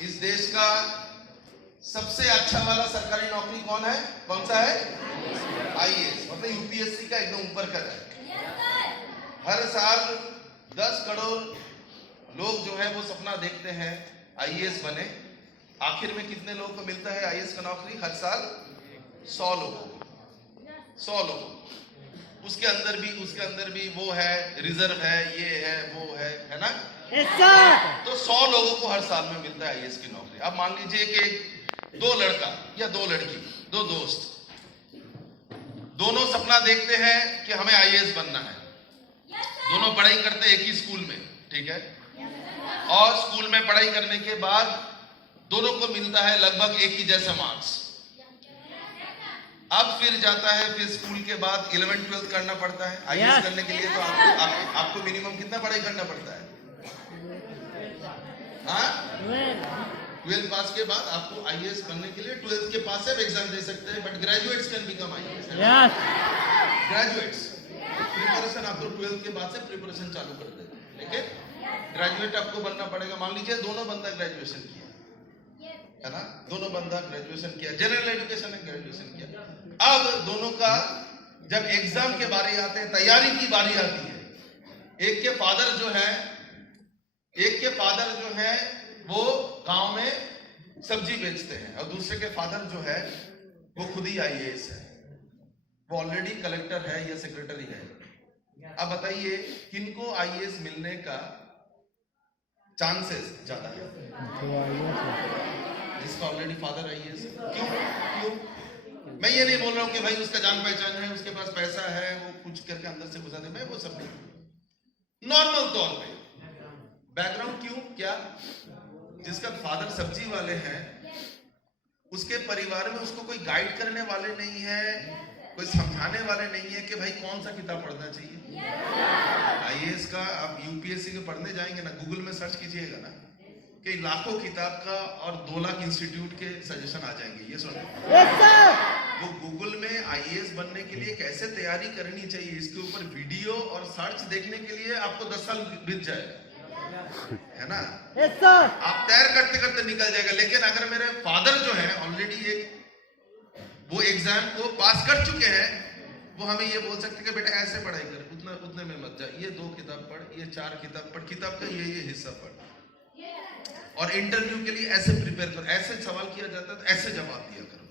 इस देश का सबसे अच्छा वाला सरकारी नौकरी कौन है? कौन सा है? आईएएस। मतलब यूपीएससी का एकदम ऊपर का है। हर साल 10 करोड़ लोग जो है वो सपना देखते हैं आईएएस बने। आखिर में कितने लोगों को मिलता है आईएएस का नौकरी? हर साल 100 लोगों को। 100 लोगों। उसके अंदर भी वो है, रिजर्व है, ये है, वो है ना? तो 100 लोगों को हर साल में मिलता है आईएएस की नौकरी। अब मान लीजिए कि 2 लड़का या 2 लड़की, 2 दोस्त, दोनों सपना देखते हैं कि हमें आईएएस बनना है। दोनों पढ़ाई करते हैं एक ही स्कूल में, ठीक है? और स्कूल में पढ़ाई करने के बाद दोनों को मिलता है लगभग एक ही जैसा मार्क्स। अब फिर जाता है, फिर स्कूल के बाद 11th 12th करना पड़ता है। आईएएस करने के लिए तो आपको मिनिमम कितना पढ़ाई करना पड़ता है? हाँ, 12th पास के बाद आपको आईएएस बनने के लिए 12th के पास से एग्जाम दे सकते हैं, but graduates can become IAS. Graduates preparation आपको 12th के बाद से प्रिपरेशन चालू कर देते हैं, लेकिन ग्रेजुएट आपको बनना पड़ेगा। मान लीजिए दोनों बंदा ग्रेजुएशन किया है ना, दोनों बंदा ग्रेजुएशन किया, जनरल एजुकेशन में ग्रेजुएशन किया। अब दोनों का जब एग्जाम के बारी आते हैं, तैयारी की बारी आती है, एक के फादर जो है वो गांव में सब्जी बेचते हैं और दूसरे के फादर जो है वो खुद ही आईएएस है, वो ऑलरेडी कलेक्टर है या सेक्रेटरी है। अब बताइए किनको आईएएस मिलने का चांसेस ज्यादा है? जिसका ऑलरेडी फादर आईएएस है। क्यों? मैं ये नहीं बोल रहा हूं कि भाई उसका जान पहचान है, उसके पास पैसा है, वो कुछ करके अंदर से घुसा दे, मैं वो सब नहीं। नॉर्मल तौर पे बैकग्राउंड क्यों? क्या जिसका फादर सब्जी वाले हैं उसके परिवार में उसको कोई गाइड करने वाले नहीं है, कोई समझाने वाले नहीं है कि भाई कौन सा किताब पढ़ना चाहिए। आईएएस का आप यूपीएससी के पढ़ने जाएंगे ना, गूगल में सर्च कीजिएगा ना कि लाखों किताब का और 2 लाख इंस्टीट्यूट के सजेशन आ जाएंगे। ये सुनो, वो गूगल में आईएएस बनने के लिए कैसे तैयारी करनी चाहिए, इसके ऊपर वीडियो और सर्च देखने के लिए आपको 10 साल बीत जाएगा, है ना? आप तैयार करते करते निकल जाएगा। लेकिन अगर मेरे फादर जो है ऑलरेडी वो एग्जाम को पास कर चुके हैं, वो हमें ये बोल सकते कि बेटा ऐसे पढ़ाई कर, उतने में मत जा, ये 2 किताब पढ़, ये 4 किताब पढ़, किताब का ये हिस्सा पढ़, और इंटरव्यू के लिए ऐसे प्रिपेयर करो, ऐसे सवाल किया जाता है तो ऐसे जवाब दिया करो।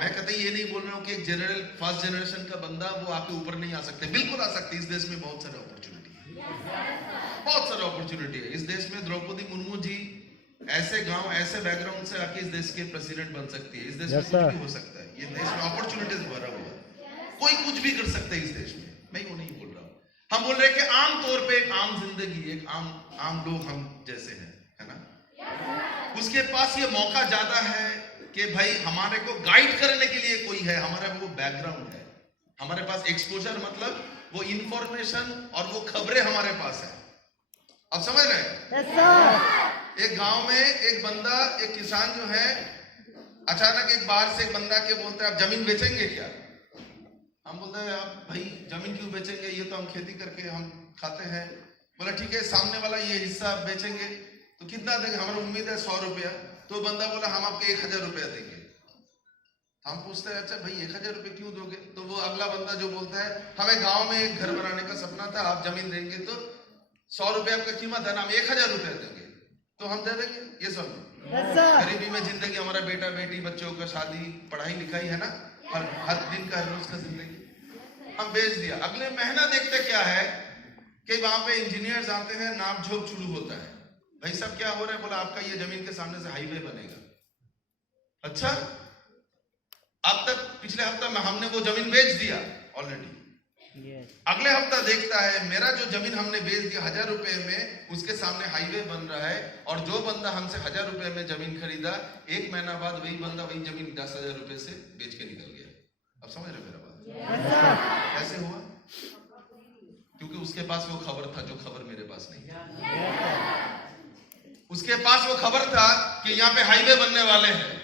मैं कहते ये नहीं बोल रहा हूँ कि एक जनरल फर्स्ट जनरेशन का बंदा वो आपके ऊपर नहीं आ सकते, बिल्कुल आ सकते। इस देश में बहुत सारे अपॉर्चुनिटी है, बहुत सारे अपॉर्चुनिटी है। इस देश में द्रौपदी मुर्मू जी ऐसे गांव, ऐसे बैकग्राउंड से आके इस देश के प्रेसिडेंट बन सकती है। इस देश में कुछ भी हो सकता है। ये देश में अपॉर्चुनिटीज भरा हुआ है, कोई कुछ भी कर सकता है इस देश में। मैं वो नहीं बोल रहा हूँ, हम बोल रहे हैं कि आम तौर पे एक आम जिंदगी, एक आम लोग हम जैसे हैं, है ना, उसके पास ये मौका ज्यादा है कि भाई हमारे को गाइड करने के लिए कोई है, हमारा वो बैकग्राउंड है, हमारे पास एक्सपोजर, मतलब वो इंफॉर्मेशन और वो खबरें हमारे पास है। आप समझ रहे हैं? एक गांव में एक बंदा, एक किसान जो है, अचानक एक बाहर से एक बंदा के बोलता है आप जमीन बेचेंगे क्या? हम बोलते हैं आप भाई जमीन क्यों बेचेंगे, ये तो हम खेती करके हम खाते हैं। बोला ठीक है, सामने वाला ये हिस्सा बेचेंगे तो कितना देंगे? हमारी उम्मीद है 100 रुपया। तो बंदा बोला हम आपको 1000 रुपया देंगे। हम पूछते हैं अच्छा भाई 1000 रुपये क्यों दोगे? तो वो अगला बंदा जो बोलता है हमें गांव में एक घर बनाने का सपना था, आप जमीन देंगे तो 100 रुपया आपका कीमत है ना, हम 1000 रुपया देंगे तो हम दे देंगे। ये सब गरीबी में जिंदगी, हमारा बेटा बेटी, बच्चों का शादी, पढ़ाई लिखाई, है ना, हर दिन का, हर रोज का जिंदगी हम बेच दिया। अगले महीना देखते क्या है कि वहां पे इंजीनियर्स आते हैं, नाप झोंक शुरू होता है। भाई सब क्या हो रहा है? बोला आपका ये जमीन के सामने से हाईवे बनेगा। अच्छा, अब तक पिछले हफ्ते में हमने वो जमीन बेच दिया ऑलरेडी। अगले हफ्ता देखता है मेरा जो जमीन हमने बेच दिया 1000 रुपए में, उसके सामने हाईवे बन रहा है, और जो बंदा हमसे 1000 रुपए में जमीन खरीदा, 1 महीना बाद वही बंदा वही जमीन 10,000 रुपए से बेच के निकल गया। अब समझ रहे मेरा बात? कैसे हुआ? क्योंकि उसके पास वो खबर था जो खबर मेरे पास नहीं था। उसके पास वो खबर था कि यहाँ पे हाईवे बनने वाले हैं,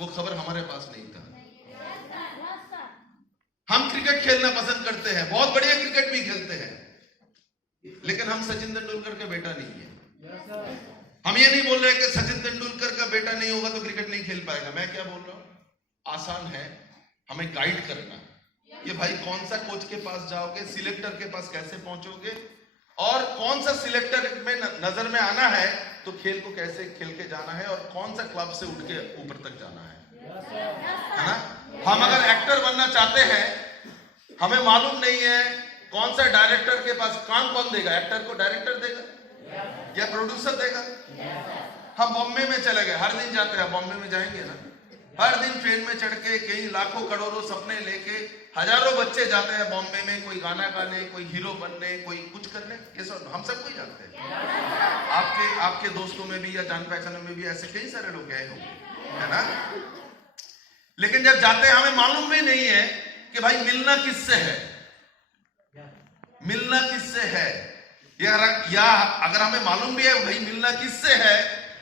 वो खबर हमारे पास नहीं था। हम क्रिकेट खेलना पसंद करते हैं, बहुत बढ़िया क्रिकेट भी खेलते हैं, लेकिन हम सचिन तेंदुलकर का बेटा नहीं है। हम ये नहीं बोल रहे कि सचिन तेंदुलकर का बेटा नहीं होगा तो क्रिकेट नहीं खेल पाएगा। मैं क्या बोल रहा हूं, आसान है हमें गाइड करना कि भाई कौन सा कोच के पास जाओगे, सिलेक्टर के पास कैसे पहुंचोगे, और कौन सा सिलेक्टर में नजर में आना है तो खेल को कैसे खेल के जाना है, और कौन सा क्लब से उठ के ऊपर तक जाना है ना। हम अगर एक्टर बनना चाहते हैं, हमें मालूम नहीं है कौन सा डायरेक्टर के पास काम कौन देगा, एक्टर को डायरेक्टर देगा या प्रोड्यूसर देगा। हम बॉम्बे में चले गए, हर दिन जाते हैं, बॉम्बे में जाएंगे ना, हर दिन ट्रेन में चढ़ के कई लाखों करोड़ों सपने लेके हजारों बच्चे जाते हैं बॉम्बे में, कोई गाना गाने, कोई हीरो बनने, कोई कुछ करने, कैसे हम सब कोई जाते हैं। आपके दोस्तों में भी या जान पहचान में भी ऐसे कई सारे लोग गए होंगे, है ना। लेकिन जब जाते हैं हमें मालूम भी नहीं है कि भाई मिलना किससे है, मिलना किससे है, या अगर हमें मालूम भी है भाई मिलना किससे है,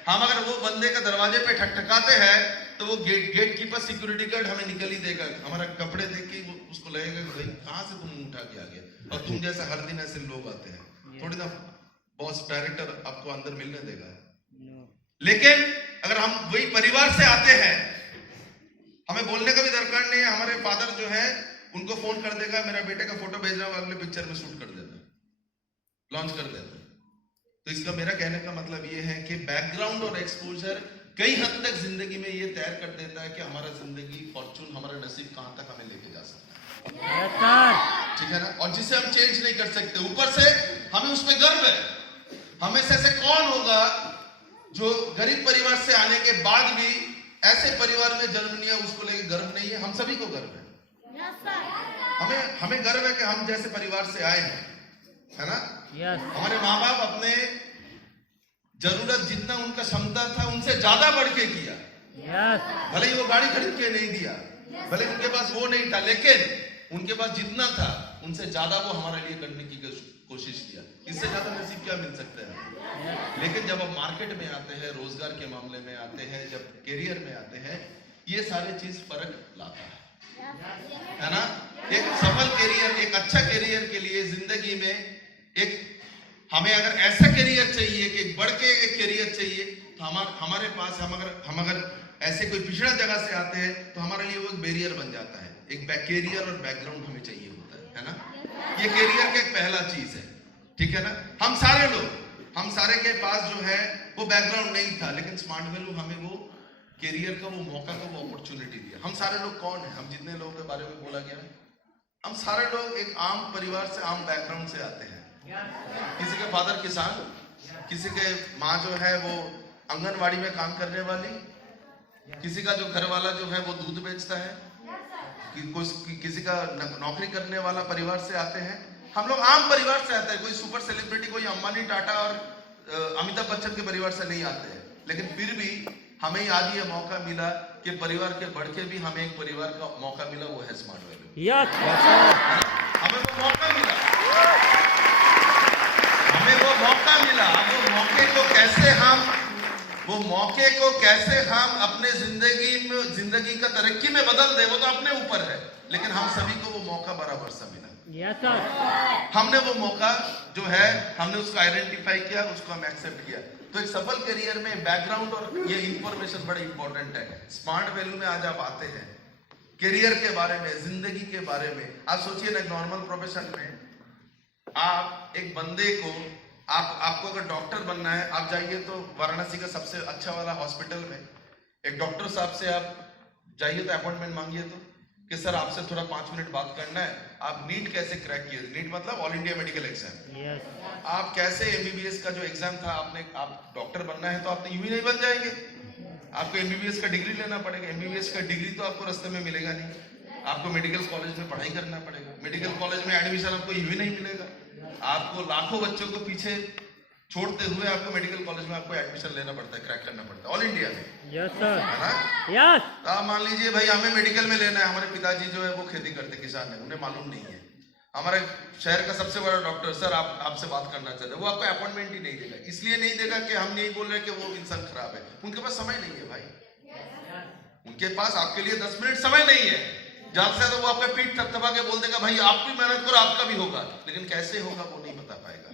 हम अगर वो बंदे का दरवाजे पे ठकठकाते हैं तो वो गेट कीपर सिक्योरिटी गार्ड हमें निकल ही देगा, हमारा कपड़े देख के उसको लगेगा कि भाई कहां से तुम उठा के आ गए, और तुम जैसा हर दिन ऐसे लोग आते हैं, थोड़ी ना बॉस डायरेक्टर आपको अंदर मिलने देगा। लेकिन अगर हम वही परिवार से आते हैं, हमें बोलने का भी दरकार नहीं है, हमारे फादर जो है उनको फोन कर देगा, मेरा बेटे का फोटो भेज रहा हूं, अगले पिक्चर में शूट कर देता, लॉन्च कर देता। तो इसका मेरा कहने का मतलब ये है कि बैकग्राउंड और एक्सपोजर कई हद तक जिंदगी में ये तय कर देता है कि हमारा जिंदगी, फॉर्चून, हमारा नसीब कहां तक हमें लेके जा सकता है, ठीक है ना, और जिसे हम चेंज नहीं कर सकते। ऊपर से हमें उस पर गर्व है। हमें से ऐसे कौन होगा जो गरीब परिवार से आने के बाद भी ऐसे परिवार में जन्म लिया, उसको लेके गर्व नहीं है। हम सभी को गर्व है, हमें गर्व है कि हम जैसे परिवार से आए हैं, है ना। हमारे माँ बाप अपने जरूरत जितना उनका क्षमता था उनसे ज्यादा बढ़ के किया। भले ही वो गाड़ी खरीद के नहीं दिया, भले उनके पास वो नहीं था, लेकिन उनके पास जितना था उनसे ज्यादा वो हमारे लिए करने की कोशिश किया। इससे ज्यादा नसीब क्या मिल सकता है। लेकिन जब आप मार्केट में आते हैं, रोजगार के मामले में आते हैं, जब करियर में आते हैं, ये सारे चीज फर्क लाता है ना। एक सफल करियर, एक अच्छा करियर के लिए जिंदगी में हमें अगर ऐसा करियर चाहिए कि बढ़ के एक करियर चाहिए, तो हमारे पास हम अगर ऐसे कोई पिछड़ा जगह से आते हैं तो हमारे लिए वो एक बैरियर बन जाता है। एक करियर और बैकग्राउंड हमें चाहिए होता है ना। ये करियर का एक पहला चीज है, ठीक है ना। हम सारे के पास जो है वो बैकग्राउंड नहीं था, लेकिन स्मार्ट वैल्यू हमें वो करियर का वो मौका का वो अपॉर्चुनिटी दिया। हम सारे लोग कौन है, हम जितने लोगों के बारे में बोला गया है, हम सारे लोग एक आम परिवार से, आम बैकग्राउंड से आते हैं। किसी के फादर किसान, किसी के माँ जो है वो आंगनवाड़ी में काम करने वाली, किसी का जो घर वाला जो है वो दूध बेचता है, किसी का नौकरी करने वाला परिवार से आते हैं। हम लोग आम परिवार से आते हैं। कोई सुपर सेलिब्रिटी, कोई अंबानी, टाटा और अमिताभ बच्चन के परिवार से नहीं आते हैं। लेकिन फिर भी हमें आज ये मौका मिला कि परिवार के बढ़ के भी हमें एक परिवार का मौका मिला, वो है स्मार्ट वैल्यू। हमें वो मौका मिला, अब वो मौके को कैसे हम अपने जिंदगी का तरक्की में बदल दे, वो तो अपने ऊपर है। लेकिन हम सभी को वो मौका बराबर सा मिला। हमने वो मौका जो है हमने उसको आइडेंटिफाई किया, उसको हम एक्सेप्ट किया। तो एक सफल करियर में बैकग्राउंड और ये इंफॉर्मेशन बड़ा इंपॉर्टेंट है। स्मार्ट वैल्यू में आज आप आते हैं, करियर के बारे में, जिंदगी के बारे में। आप सोचिए ना, नॉर्मल प्रोफेशन में आप एक बंदे को, आपको अगर डॉक्टर बनना है, आप जाइए तो वाराणसी का सबसे अच्छा वाला हॉस्पिटल में एक डॉक्टर साहब से आप जाइए तो अपॉइंटमेंट मांगिए तो कि सर आपसे थोड़ा 5 मिनट बात करना है। आप नीट कैसे क्रैक किए, नीट मतलब ऑल इंडिया मेडिकल एग्जाम। आप कैसे एमबीबीएस का जो एग्जाम था, आप डॉक्टर बनना है तो आप तो यूं ही नहीं बन जाएंगे, आपको एमबीबीएस का डिग्री लेना पड़ेगा। एमबीबीएस का डिग्री तो आपको रास्ते में मिलेगा नहीं, आपको मेडिकल कॉलेज में पढ़ाई करना पड़ेगा। मेडिकल कॉलेज में एडमिशन आपको यूं ही नहीं मिलेगा, आपको लाखों बच्चों को पीछे छोड़ते हुए आपको मेडिकल कॉलेज में आपको एडमिशन लेना पड़ता है, क्रैक करना पड़ता है ऑल इंडिया में। यस सर, है ना। यस। तो आप मान लीजिए भाई हमें मेडिकल में लेना है, हमारे पिताजी जो है वो खेती करते, किसान है, उन्हें मालूम नहीं है। हमारे शहर का सबसे बड़ा डॉक्टर, सर आपसे बात करना चाहते हैं, वो आपको अपॉइंटमेंट ही नहीं देगा। इसलिए नहीं देगा कि हम नहीं बोल रहे कि वो इंसान खराब है, उनके पास समय नहीं है भाई, उनके पास आपके लिए 10 मिनट समय नहीं है। ज्यादा से तो वो आपका पीठ थपथपा के बोल देगा भाई आप भी मेहनत करो, आपका भी होगा, लेकिन कैसे होगा वो नहीं बता पाएगा।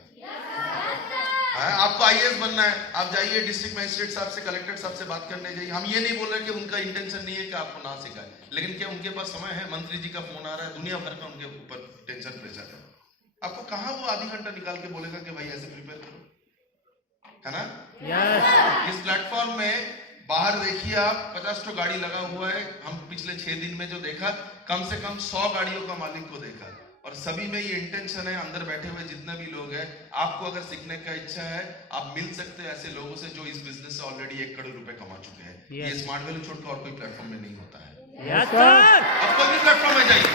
आपको आईएएस बनना है, आप जाइए डिस्ट्रिक्ट मजिस्ट्रेट साहब से, कलेक्टर साहब से बात करने जाइए। हम ये नहीं बोल रहे कि उनका इंटेंशन नहीं है कि आपको ना सिखाए, लेकिन क्या उनके पास समय है? मंत्री जी का फोन आ रहा है, दुनिया भर का उनके ऊपर टेंशन प्रेशर है। आपको कहां वो आधी घंटा निकाल के बोलेगा कि भाई ऐसे प्रिपेयर करो, है ना? इस प्लेटफॉर्म में बाहर देखिए आप 50 तो गाड़ी लगा हुआ है। हम पिछले 6 दिन में जो देखा, कम से कम 100 गाड़ियों का मालिक को देखा, और सभी में ये इंटेंशन है, अंदर बैठे हुए जितने भी लोग हैं, आपको अगर सीखने का इच्छा है, आप मिल सकते हैं ऐसे लोगों से जो इस बिजनेस से ऑलरेडी 1 करोड़ रुपए कमा चुके हैं। ये स्मार्ट वैल्यू छोड़कर और कोई प्लेटफॉर्म में नहीं होता है। आप कोई भी प्लेटफॉर्म में जाइए,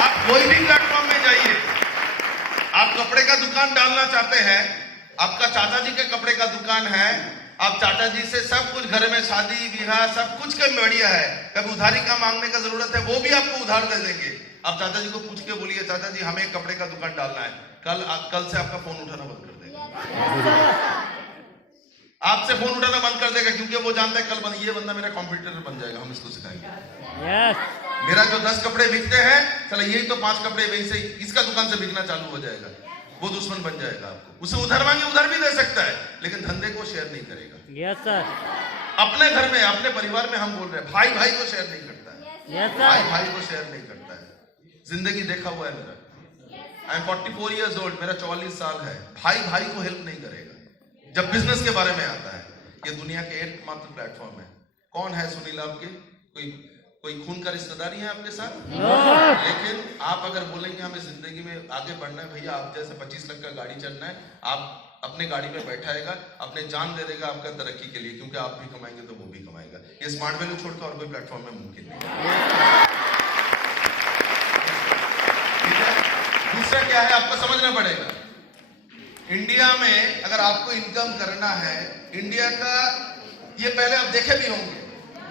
आप कोई भी प्लेटफॉर्म में जाइए, आप कपड़े का दुकान डालना चाहते हैं, आपका चाचा जी के कपड़े का दुकान है, आप चाचा जी से सब कुछ, घर में शादी ब्याह सब कुछ का बढ़िया है, कभी उधारी का मांगने का जरूरत है, वो भी आपको उधार दे देंगे। आप चाचा जी को पूछ के बोलिए, चाचा जी हमें कपड़े का दुकान डालना है, कल से आपका फोन उठाना बंद कर देगा, आपसे फोन उठाना बंद कर देगा, क्योंकि वो जानता है कल ये बंदा मेरा कॉम्पिटिटर बन जाएगा, हम इसको सिखाएंगे। मेरा जो 10 कपड़े बिकते हैं, चलो यही तो 5 कपड़े वहीं से इसका दुकान से बिकना चालू हो जाएगा, वो दुश्मन बन जाएगा आपको। उसे उधार मांगे, उधार भी दे सकता है, लेकिन धंधे को शेयर नहीं करेगा। Yes sir. अपने घर में, अपने परिवार में हम बोल रहे हैं, भाई भाई को शेयर नहीं करता है। यस भाई सर। भाई को शेयर नहीं करता है। जिंदगी देखा हुआ है मेरा। आई एम 44 ईयर्स ओल्ड, मेरा 44 साल है। भाई भाई को हेल्प नहीं करेगा। जब बिजनेस के बारे में आता है, ये दुनिया के एकमात्र प्लेटफॉर्म है। कौन है सुनील आपके? कोई खून का रिश्तेदारी है आपके साथ? लेकिन आप अगर बोलेंगे हमें जिंदगी में आगे बढ़ना है भैया, आप जैसे 25 लाख का गाड़ी चलना है, आप अपने गाड़ी में बैठाएगा, अपने जान दे देगा आपका तरक्की के लिए, क्योंकि आप भी कमाएंगे तो वो भी कमाएगा। ये स्मार्ट वैल्यू छोड़कर और कोई प्लेटफॉर्म में मुमकिन नहीं है। ठीक है, दूसरा क्या है आपको समझना पड़ेगा। इंडिया में अगर आपको इनकम करना है, इंडिया का ये पहले आप देखे भी होंगे,